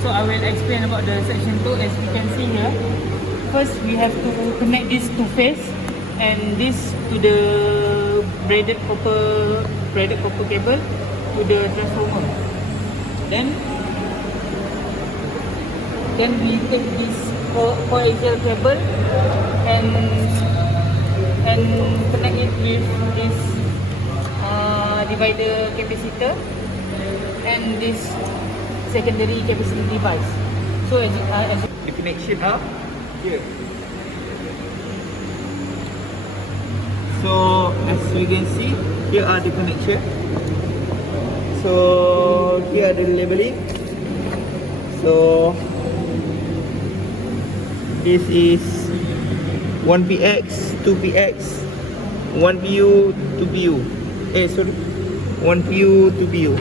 So I will explain about the section 2. As you can see here, first we have to connect this two phase and this to the braided copper cable to the transformer. Then we take this coaxial cable and connect it with this divider capacitor and this secondary capacitor device. So as the connection are here. So as we can see, here are the connection. So here are the labeling. So this is 1px, 2px, 1pu, 2pu. 1pu, 2pu.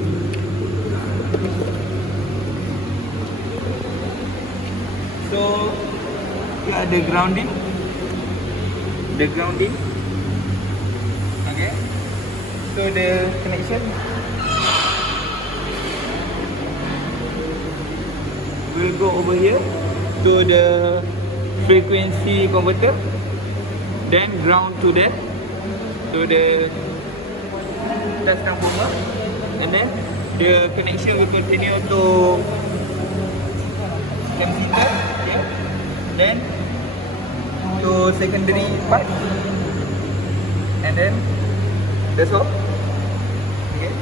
So here are the grounding. Okay. So the connection will go over here to the frequency converter, then ground to the transformer, and then the connection will continue to capacitor, yeah, then to secondary part, and then that's all.